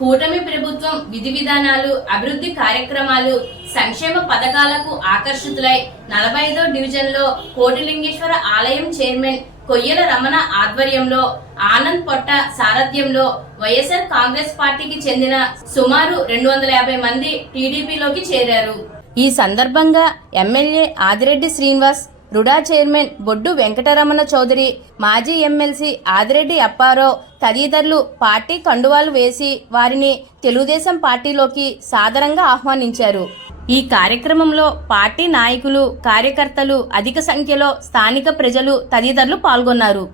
కూటమి ప్రభుత్వం విధి విధానాలు, అభివృద్ధి కార్యక్రమాలు, సంక్షేమ పథకాలకు ఆకర్షితులై 45వ డివిజన్లో కోటిలింగేశ్వర ఆలయం చైర్మన్ కొయ్యల రమణ ఆధ్వర్యంలో ఆనంద్ పొట్ట సారథ్యంలో వైఎస్ఆర్ కాంగ్రెస్ పార్టీకి చెందిన సుమారు 250 మంది టీడీపీలోకి చేరారు. ఈ సందర్భంగా MLA Adireddy Srinivas, RUDA chairman Boddu Venkataramana Chowdary, మాజీ ఎమ్మెల్సీ ఆదిరెడ్డి అప్పారావు తదితరులు పార్టీ కండువాలు వేసి వారిని తెలుగుదేశం పార్టీలోకి సాదరంగా ఆహ్వానించారు. ఈ కార్యక్రమంలో పార్టీ నాయకులు, కార్యకర్తలు, అధిక సంఖ్యలో స్థానిక ప్రజలు తదితరులు పాల్గొన్నారు.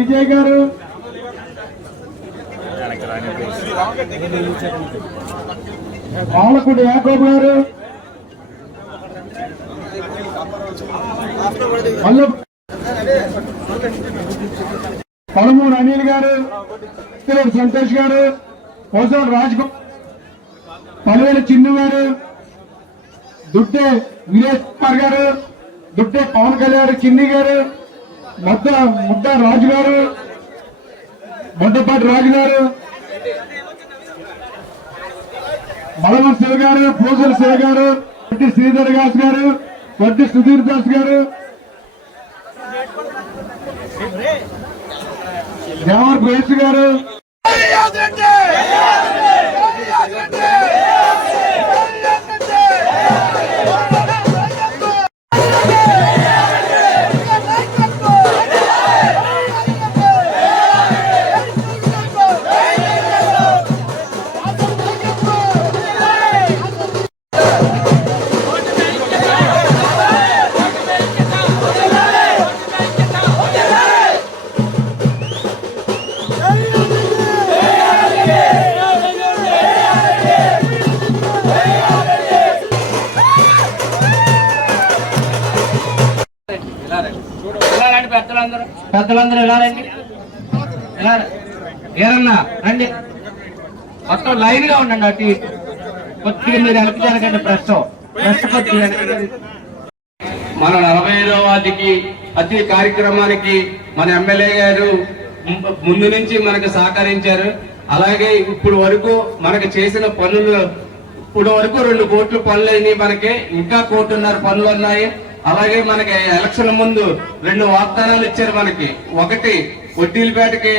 విజయ్ గారు, ఆలకుడి యాకోబు గారు, పలమూరు అనిల్ గారు, సంతోష్ గారు, పోసోడు రాజ్ పలువేలు చిన్ను గారు, దుడ్డే వీరేష్ కుమార్ గారు, దుడ్డే పవన్ కళ్యాణ్ చిన్ని గారు, ముద్ద రాజు గారు, మొండపాటి రాజు గారు, బలవర్ శివ గారు, పూసల శివ గారు, వడ్డీ శ్రీధర్ దాస్ గారు, వడ్డీ సుధీర్ దాస్ గారు, దేవర్ బేస్ గారు, పెద్దలందరూ ఎలా రండి, ఎలా ఏరన్నా రండి, మొత్తం లైన్ గా ఉండండి. అటు కొద్దిగా మీరు వెనక్కి జరగండి. ప్రశ్న మన 45వ వార్డుకి ప్రతి కార్యక్రమానికి మన ఎమ్మెల్యే గారు ముందు నుంచి మనకు సహకరించారు. అలాగే ఇప్పుడు వరకు మనకు చేసిన పనులు, ఇప్పుడు వరకు 2 కోట్ల పనులు అయినాయి. మనకి ఇంకా 1.5 కోట్ల పనులు ఉన్నాయి. అలాగే మనకి ఎలక్షన్ ముందు 2 వాగ్దానాలు ఇచ్చారు మనకి. ఒకటి వడ్డీలపేటకి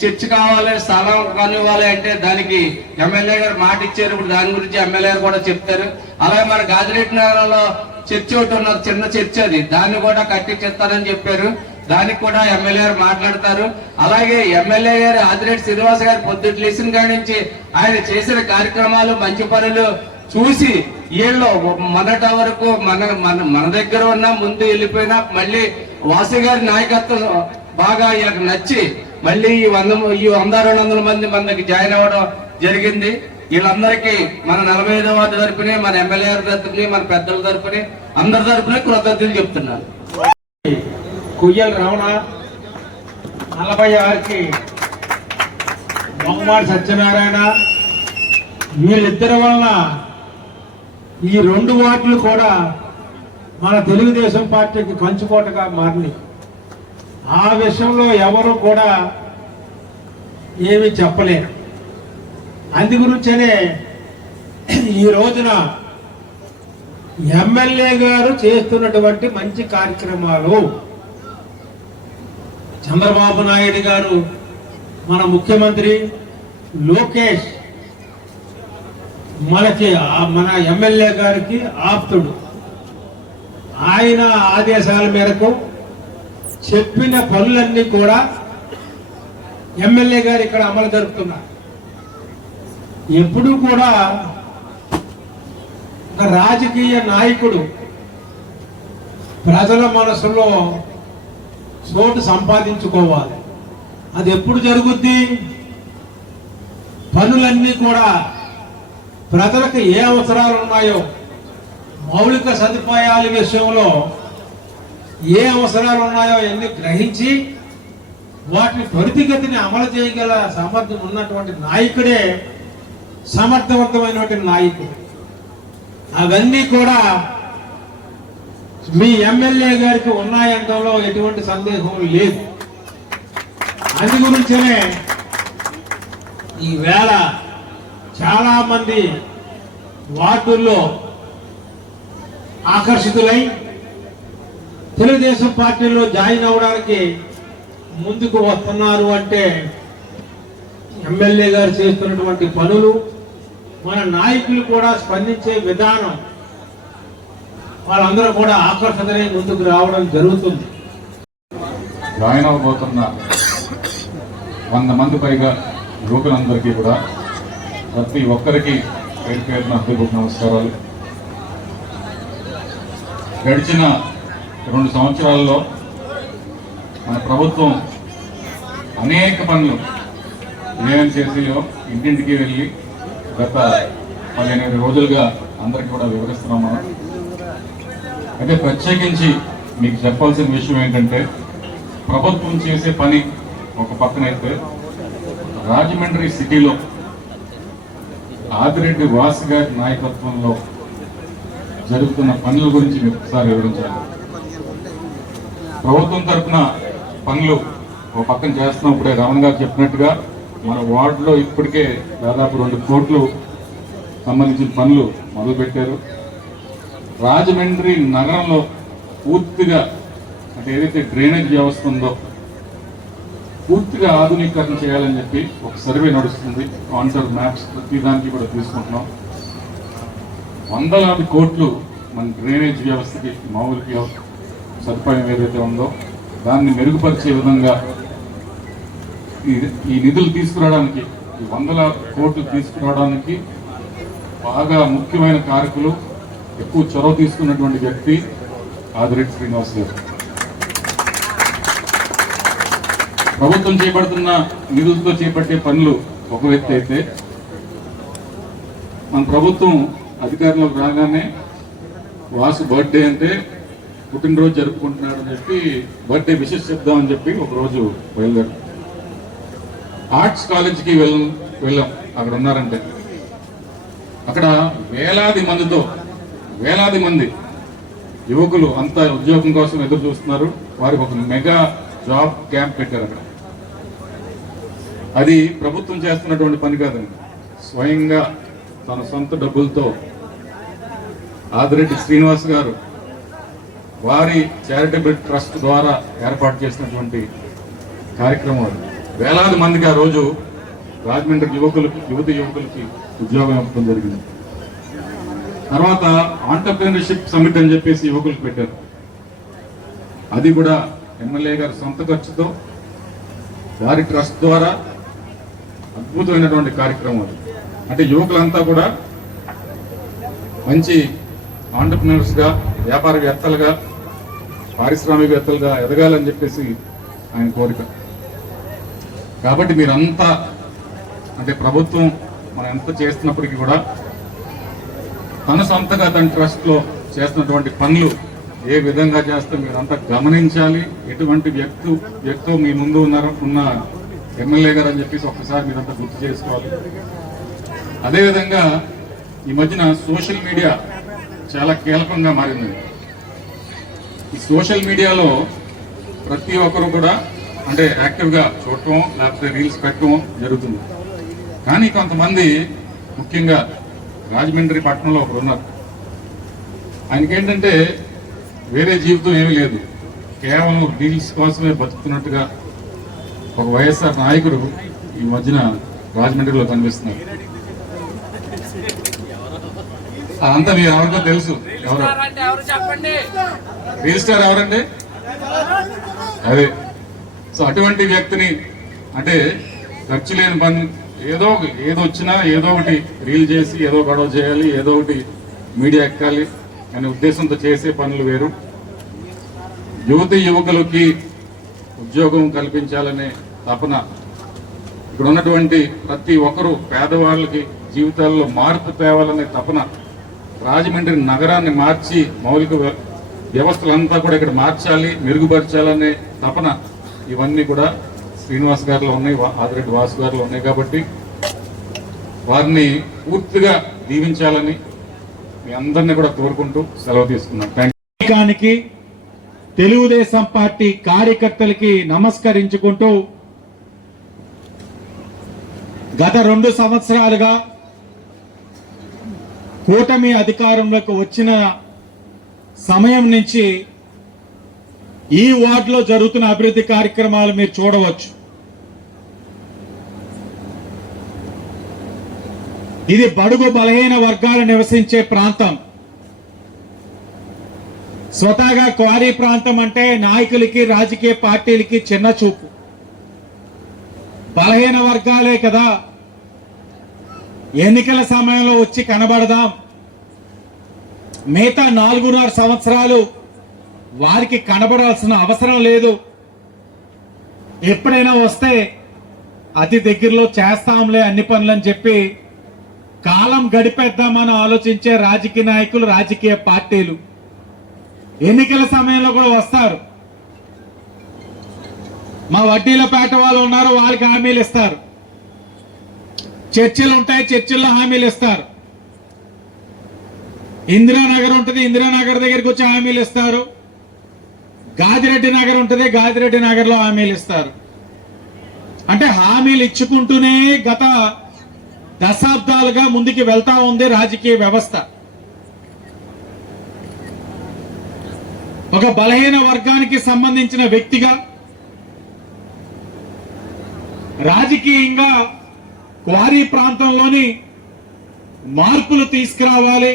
చర్చి కావాలి, స్థలం కానివ్వాలి అంటే దానికి ఎమ్మెల్యే గారు మాట ఇచ్చారు. ఇప్పుడు దాని గురించి ఎమ్మెల్యే గారు కూడా చెప్తారు. అలాగే మన గాదిరెడ్డి నగరంలో చర్చి ఒకటి ఉన్నది, చిన్న చర్చి, అది దాన్ని కూడా కట్టించేస్తారని చెప్పారు. దానికి కూడా ఎమ్మెల్యే గారు మాట్లాడతారు. అలాగే ఎమ్మెల్యే గారు ఆదిరెడ్డి శ్రీనివాస్ గారు పొద్దుట్లు లేచిన కాడి నుంచి ఆయన చేసిన కార్యక్రమాలు, మంచి పనులు చూసి వీళ్ళు మొన్నటి వరకు మన దగ్గర ఉన్న ముందు వెళ్ళిపోయినా మళ్ళీ వాసు గారి నాయకత్వం బాగా నచ్చి మళ్ళీ ఈ 100-200 మంది మన దగ్గర జాయిన్ అవ్వడం జరిగింది. వీళ్ళందరికీ మన 45వ వార్డు తరపునే, మన ఎమ్మెల్యే గారి తరపునే, మన పెద్దల తరపునే, అందరి తరపునే కృతజ్ఞతలు చెప్తున్నాను. కుయ్యల రమణ 46కి బొమ్మడి సత్యనారాయణ, వీళ్ళిద్దరి వలన ఈ 2 వార్డులు కూడా మన తెలుగుదేశం పార్టీకి కంచుకోటగా మారినాయి. ఆ విషయంలో ఎవరు కూడా ఏమీ చెప్పలేరు. అందు గురించనే ఈ రోజున ఎమ్మెల్యే గారు చేస్తున్నటువంటి మంచి కార్యక్రమాలు, చంద్రబాబు నాయుడు గారు, మన ముఖ్యమంత్రి లోకేష్ మన ఎమ్మెల్యే గారికి ఆప్తుడు. ఆయన ఆదేశాల మేరకు చెప్పిన పనులన్నీ కూడా ఎమ్మెల్యే గారు ఇక్కడ అమలు జరుపుతున్నారు. ఎప్పుడూ కూడా ఒక రాజకీయ నాయకుడు ప్రజల మనసులో చోటు సంపాదించుకోవాలి. అది ఎప్పుడు జరుగుద్ది? పనులన్నీ కూడా ప్రజలకు ఏ అవసరాలు ఉన్నాయో, మౌలిక సదుపాయాల విషయంలో ఏ అవసరాలు ఉన్నాయో అన్ని గ్రహించి వాటిని త్వరితగతిని అమలు చేయగల సామర్థ్యం ఉన్నటువంటి నాయకుడే సమర్థవంతమైనటువంటి నాయకుడు. అవన్నీ కూడా మీ ఎమ్మెల్యే గారికి ఉన్నాయంటంలో ఎటువంటి సందేహం లేదు. అందు గురించనే ఈవేళ చాలా మంది వార్డుల్లో ఆకర్షితులై తెలుగుదేశం పార్టీలో జాయిన్ అవ్వడానికి ముందుకు వస్తున్నారు. అంటే ఎమ్మెల్యే గారు చేస్తున్నటువంటి పనులు, మన నాయకులు కూడా స్పందించే విధానం, వాళ్ళందరూ కూడా ఆకర్షితులై ముందుకు రావడం జరుగుతుంది. జాయిన్ అవ్వబోతున్న 100 మంది పైగా యువకులందరికీ కూడా ప్రతి ఒక్కరికి పేరు పేరున హృదయపూర్వక నమస్కారాలు. గడిచిన 2 సంవత్సరాల్లో మన ప్రభుత్వం అనేక పనులు ఏమేమి చేసాయో ఇంటింటికి వెళ్ళి గత 15 రోజులుగా అందరికీ కూడా వివరిస్తున్నాం మనం. అయితే ప్రత్యేకించి మీకు చెప్పాల్సిన విషయం ఏంటంటే, ప్రభుత్వం చేసే పని ఒక పక్కనైతే రాజమండ్రి సిటీలో ఆదిరెడ్డి వాసు గారి నాయకత్వంలో జరుగుతున్న పనుల గురించి మీకు ఒకసారి వివరించాలి. ప్రభుత్వం తరఫున పనులు ఒక పక్కన చేస్తున్నప్పుడే రమణ గారు చెప్పినట్టుగా మన వార్డులో ఇప్పటికే దాదాపు 2 కోట్లు సంబంధించిన పనులు మొదలుపెట్టారు. రాజమండ్రి నగరంలో పూర్తిగా అంటే ఏదైతే డ్రైనేజ్ వ్యవస్థ ఉందో పూర్తిగా ఆధునీకరణ చేయాలని చెప్పి ఒక సర్వే నడుస్తుంది. కాంటూర్ మ్యాప్స్ ప్రతి దానికి కూడా తీసుకుంటున్నాం. 100 కోట్లు మన డ్రైనేజ్ వ్యవస్థకి మౌలిక సదుపాయం ఏదైతే ఉందో దాన్ని మెరుగుపరిచే విధంగా ఈ నిధులు తీసుకురావడానికి, ఈ 100 కోట్లు తీసుకురావడానికి బాగా ముఖ్యమైన కారకులు, ఎక్కువ చొరవ తీసుకున్నటువంటి వ్యక్తి ఆదిరెడ్డి శ్రీనివాస్ గారు. ప్రభుత్వం చేపడుతున్న నిధులతో చేపట్టే పనులు ఒక వ్యక్తి అయితే, మన ప్రభుత్వం అధికారంలోకి రాగానే వాసు బర్త్డే అంటే పుట్టినరోజు జరుపుకుంటున్నాడు అని చెప్పి బర్త్డే విషెస్ చెప్దామని చెప్పి ఒకరోజు బయలుదేరు ఆర్ట్స్ కాలేజ్కి వెళ్ళాం. అక్కడ ఉన్నారంటే అక్కడ వేలాది మంది యువకులు అంతా ఉద్యోగం కోసం ఎదురు చూస్తున్నారు. వారికి ఒక మెగా జాబ్ క్యాంప్ పెట్టారు అక్కడ. అది ప్రభుత్వం చేస్తున్నటువంటి పని కాదండి, స్వయంగా తన సొంత డబ్బులతో ఆదిరెడ్డి శ్రీనివాస్ గారు వారి చారిటబుల్ ట్రస్ట్ ద్వారా ఏర్పాటు చేసినటువంటి కార్యక్రమం. వేలాది మందికి ఆ రోజు రాజమండ్రి యువకులకి ఉద్యోగం ఇవ్వడం జరిగింది. తర్వాత ఆంటర్‌ప్రెన్యూర్‌షిప్ సమిట్ అని చెప్పేసి యువకులకు పెట్టారు. అది కూడా ఎమ్మెల్యే గారి సొంత ఖర్చుతో వారి ట్రస్ట్ ద్వారా అద్భుతమైనటువంటి కార్యక్రమం అది. అంటే యువకులంతా కూడా మంచి ఆంటర్‌ప్రెన్యూర్స్గా, వ్యాపారవేత్తలుగా, పారిశ్రామికవేత్తలుగా ఎదగాలని చెప్పేసి ఆయన కోరిక. కాబట్టి మీరంతా అంటే ప్రభుత్వం మనం ఎంత చేస్తున్నప్పటికీ కూడా తన సొంతగా తన ట్రస్ట్లో చేస్తున్నటువంటి పనులు ఏ విధంగా చేస్తే మీరంతా గమనించాలి. ఎటువంటి వ్యక్తి మీ ముందు ఉన్న ఎమ్మెల్యే గారు అని చెప్పేసి ఒక్కసారి మీరంతా గుర్తు చేసుకోవాలి. అదేవిధంగా ఈ మధ్యన సోషల్ మీడియా చాలా కీలకంగా మారింది. ఈ సోషల్ మీడియాలో ప్రతి ఒక్కరు కూడా అంటే యాక్టివ్గా చూడటం లేకపోతే రీల్స్ పెట్టడం జరుగుతుంది. కానీ కొంతమంది ముఖ్యంగా రాజమండ్రి పట్టణంలో ఒకరు ఉన్నారు. ఆయనకేంటంటే వేరే జీవితం ఏమీ లేదు, కేవలం రీల్స్ కోసమే బతుకుతున్నట్టుగా ఒక వైఎస్ఆర్ నాయకుడు ఈ మధ్యన రాజమండ్రిలో కనిపిస్తున్నారు. అదంతా మీరు ఎవరికో తెలుసు. రీల్ స్టార్ ఎవరండి? అదే. సో అటువంటి వ్యక్తిని అంటే ఖర్చు లేని పని ఏదొచ్చినా ఏదో ఒకటి రీల్ చేసి ఏదో గొడవ చేయాలి, ఏదో ఒకటి మీడియా ఎక్కాలి అనే ఉద్దేశంతో చేసే పనులు వేరు. యువకులకి ఉద్యోగం కల్పించాలనే తపన, ఇక్కడ ఉన్నటువంటి ప్రతి ఒక్కరూ పేదవాళ్ళకి జీవితాల్లో మార్పు తేవాలనే తపన, రాజమండ్రి నగరాన్ని మార్చి మౌలిక వ్యవస్థలంతా కూడా ఇక్కడ మార్చాలి, మెరుగుపరచాలనే తపన, ఇవన్నీ కూడా శ్రీనివాస్ గారిలో ఉన్నాయి, ఆదిరెడ్డి వాసు గారిలో ఉన్నాయి. కాబట్టి వారిని పూర్తిగా దీవించాలని మీ అందరినీ కూడా కోరుకుంటూ సెలవు తీసుకున్నాం. Thank you. నాయకానికి తెలుగుదేశం పార్టీ కార్యకర్తలకి నమస్కరించుకుంటూ గత 2 సంవత్సరాలుగా కూటమి అధికారంలోకి వచ్చిన సమయం నుంచి ఈ వార్డులో జరుగుతున్న అభివృద్ధి కార్యక్రమాలు మీరు చూడవచ్చు. ఇది బడుగు బలహీన వర్గాలు నివసించే ప్రాంతం. స్వతహాగా క్వారీ ప్రాంతం అంటే నాయకులకి రాజకీయ పార్టీలకి చిన్న చూపు. బలహీన వర్గాలే కదా, ఎన్నికల సమయంలో వచ్చి కనబడదాం, మిగతా 4.5 సంవత్సరాలు వారికి కనబడాల్సిన అవసరం లేదు, ఎప్పుడైనా వస్తే అతి దగ్గరలో చేస్తాంలే అన్ని పనులని చెప్పి కాలం గడిపేద్దామని ఆలోచించే రాజకీయ నాయకులు, రాజకీయ పార్టీలు ఎన్నికల సమయంలో కూడా వస్తారు. మా వడ్డీలపేట వాళ్ళు ఉన్నారు, వాళ్ళకి హామీలు ఇస్తారు. చర్చలు ఉంటాయి, చర్చల్లో హామీలు ఇస్తారు. ఇందిరానగర్ ఉంటుంది, ఇందిరానగర్ దగ్గరికి వచ్చి హామీలు ఇస్తారు. గాదిరెడ్డి నగర్ ఉంటుంది, గాదిరెడ్డి నగర్ లో హామీలు ఇస్తారు. అంటే హామీలు ఇచ్చుకుంటూనే గత దశాబ్దాలుగా ముందుకు వెళ్తా ఉంది రాజకీయ వ్యవస్థ. ఒక బలహీన వర్గానికి సంబంధించిన వ్యక్తిగా రాజకీయంగా క్వారీ ప్రాంతంలోని మార్పులు తీసుకురావాలి,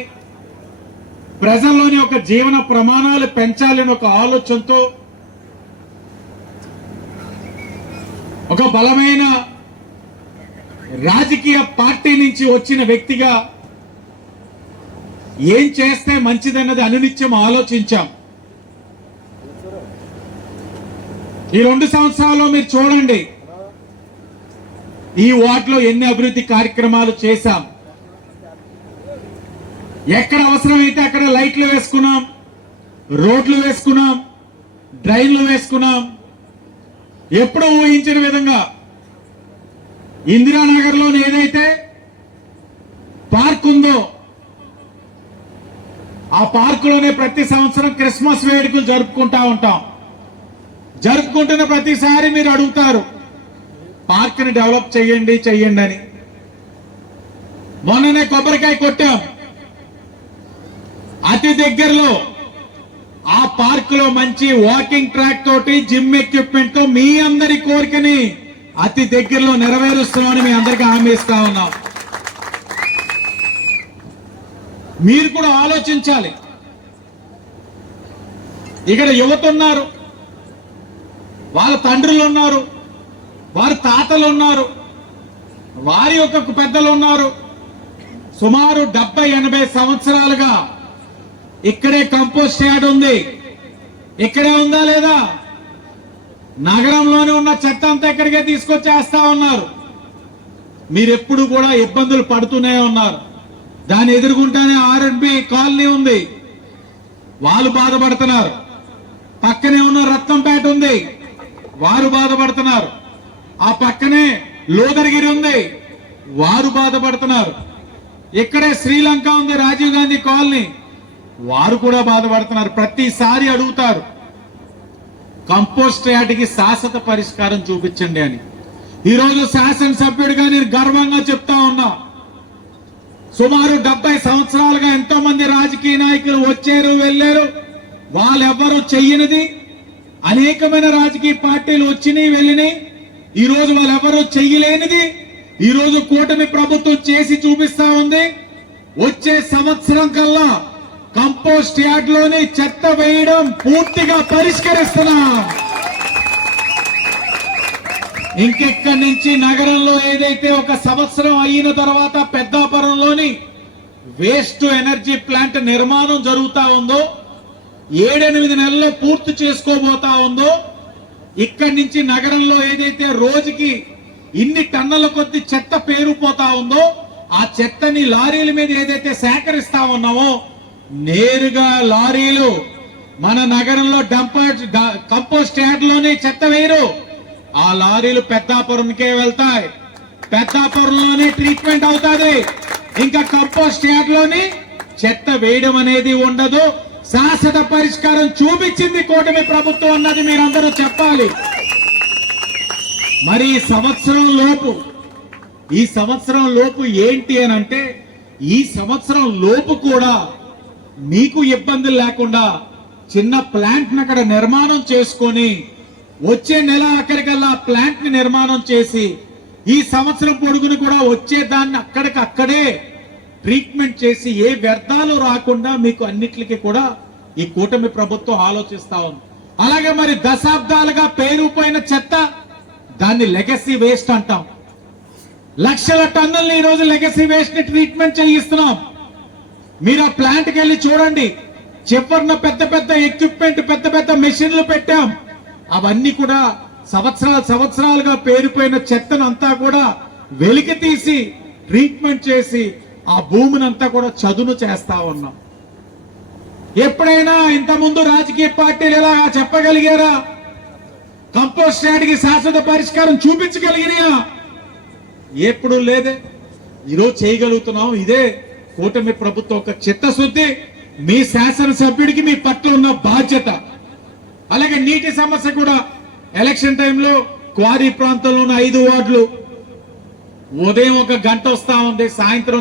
ప్రజల్లోని ఒక జీవన ప్రమాణాలు పెంచాలని ఒక ఆలోచనతో ఒక బలమైన రాజకీయ పార్టీ నుంచి వచ్చిన వ్యక్తిగా ఏం చేస్తే మంచిదన్నది అనునిత్యం ఆలోచించాం. ఈ 2 సంవత్సరాల్లో మీరు చూడండి, ఈ వార్డులో ఎన్ని అభివృద్ధి కార్యక్రమాలు చేశాం. ఎక్కడ అవసరమైతే అక్కడ లైట్లు వేసుకున్నాం, రోడ్లు వేసుకున్నాం, డ్రైన్లు వేసుకున్నాం. ఎప్పుడూ ఊహించిన విధంగా ఇందిరానగర్ లో ఏదైతే పార్క్ ఉందో ఆ పార్కులోనే ప్రతి సంవత్సరం క్రిస్మస్ వేడుకలు జరుపుకుంటా ఉంటాం. జరుపుకుంటున్న ప్రతిసారి మీరు అడుగుతారు, పార్క్ ని డెవలప్ చేయండి చెయ్యండి అని. మొన్ననే కొబ్బరికాయ కొట్టాం. అతి దగ్గరలో ఆ పార్క్ లో మంచి వాకింగ్ ట్రాక్ తోటి, జిమ్ ఎక్విప్మెంట్ తో మీ అందరి కోరికని అతి దగ్గరలో నెరవేరుస్తామని మీ అందరికీ హామీ ఇస్తా ఉన్నాం. మీరు కూడా ఆలోచించాలి. ఇక్కడ యువత ఉన్నారు, వాళ్ళ తండ్రులు ఉన్నారు, వారి తాతలు ఉన్నారు, వారి యొక్క పెద్దలు ఉన్నారు. సుమారు 70-80 సంవత్సరాలుగా ఇక్కడే కంపోస్ట్ యార్డ్ ఉంది. ఇక్కడే ఉందా లేదా? నగరంలోనే ఉన్న చెత్త అంతా ఇక్కడికే తీసుకొచ్చేస్తా ఉన్నారు. మీరెప్పుడు కూడా ఇబ్బందులు పడుతూనే ఉన్నారు. దాన్ని ఎదుర్కొంటానే ఆర్ఎండ్బి కాలనీ ఉంది, వాళ్ళు బాధపడుతున్నారు. పక్కనే ఉన్న రత్నంపేట ఉంది, వారు బాధపడుతున్నారు. ఆ పక్కనే లోదరగిరి ఉంది, వారు బాధపడుతున్నారు. ఇక్కడే శ్రీలంక ఉంది, రాజీవ్ గాంధీ కాలనీ, వారు కూడా బాధపడుతున్నారు. ప్రతిసారి అడుగుతారు, కంపోస్ట్ యార్డ్కి శాశ్వత పరిష్కారం చూపించండి అని. ఈరోజు శాసనసభ్యుడిగా నేను గర్వంగా చెప్తా ఉన్నా, సుమారు 70 సంవత్సరాలుగా ఎంతో మంది రాజకీయ నాయకులు వచ్చారు వెళ్ళారు, వాళ్ళెవ్వరూ చెయ్యనిది అనేకమైన రాజకీయ పార్టీలు వచ్చినాయి వెళ్ళినాయి. ఈ రోజు వాళ్ళెవరూ చెయ్యలేనిది ఈ రోజు కూటమి ప్రభుత్వం చేసి చూపిస్తా ఉంది. వచ్చే సంవత్సరం కల్లా కంపోస్ట్ యార్డ్ లోని చెత్త వేయడం పూర్తిగా పరిష్కరిస్తున్నాం. ఇంకెక్కడి నుంచి నగరంలో ఏదైతే ఒక సంవత్సరం అయిన తర్వాత పెద్దాపురంలోని వేస్ట్ ఎనర్జీ ప్లాంట్ నిర్మాణం జరుగుతా ఉందో, 7-8 నెలల్లో పూర్తి చేసుకోబోతా ఉందో, ఇక్కడి నుంచి నగరంలో ఏదైతే రోజుకి ఇన్ని టన్నుల కొద్ది చెత్త పేరుపోతా ఉందో, ఆ చెత్తని లారీల మీద ఏదైతే సేకరిస్తా ఉన్నామో, నేరుగా లారీలు మన నగరంలో కంపోస్ట్ యార్డ్ లోనే చెత్త వేయరు. ఆ లారీలు పెద్దాపురంకే వెళ్తాయి, పెద్దాపురంలోనే ట్రీట్మెంట్ అవుతుంది. ఇంకా కంపోస్ట్ యార్డ్ లోని చెత్త వేయడం అనేది ఉండదు. శాశ్వత పరిష్కారం చూపించింది కూటమి ప్రభుత్వం అన్నది మీరందరూ చెప్పాలి. మరి ఈ సంవత్సరం లోపు ఏంటి అని అంటే, ఈ సంవత్సరం లోపు కూడా మీకు ఇబ్బందులు లేకుండా చిన్న ప్లాంట్ ని అక్కడ నిర్మాణం చేసుకొని వచ్చే నెల ఆఖరికల్లా ప్లాంట్ ని నిర్మాణం చేసి ఈ సంవత్సరం పొడుగును కూడా వచ్చే దాన్ని అక్కడికక్కడే ట్రీట్మెంట్ చేసి ఏ వ్యర్థాలు రాకుండా మీకు అన్నిటికీ కూడా ఈ కూటమి ప్రభుత్వం ఆలోచిస్తా ఉంది. అలాగే మరి దశాబ్దాలుగా పేరుపోయిన చెత్త, దాన్ని లెగసీ వేస్ట్ అంటాం. లక్షల టన్నుల్ని ఈ రోజు లెగసీ వేస్ట్ ని ట్రీట్మెంట్ చేయిస్తున్నాం. మీరు ఆ ప్లాంట్కి వెళ్ళి చూడండి, చివరిన పెద్ద పెద్ద ఎక్విప్మెంట్, పెద్ద పెద్ద మెషిన్లు పెట్టాం. అవన్నీ కూడా సంవత్సరాలుగా పేరుపోయిన చెత్తను అంతా కూడా వెలికి తీసి ట్రీట్మెంట్ చేసి ఆ భూమిని అంతా కూడా చదును చేస్తా ఉన్నాం. ఎప్పుడైనా ఇంతకుముందు రాజకీయ పార్టీలు ఎలా చెప్పగలిగారా? కంపోస్ట్ యార్డ్కి శాశ్వత పరిష్కారం చూపించగలిగినా? ఎప్పుడు లేదే. ఈరోజు చేయగలుగుతున్నాం. ఇదే కూటమి ప్రభుత్వం ఒక చిత్తశుద్ధి, మీ శాసనసభ్యుడికి మీ పట్ల ఉన్న బాధ్యత. అలాగే నీటి సమస్య కూడా ఎలక్షన్ టైంలో క్వారీ ప్రాంతంలో ఉన్న 5 వార్డులు ఉదయం 1 గంట వస్తా ఉంది, సాయంత్రం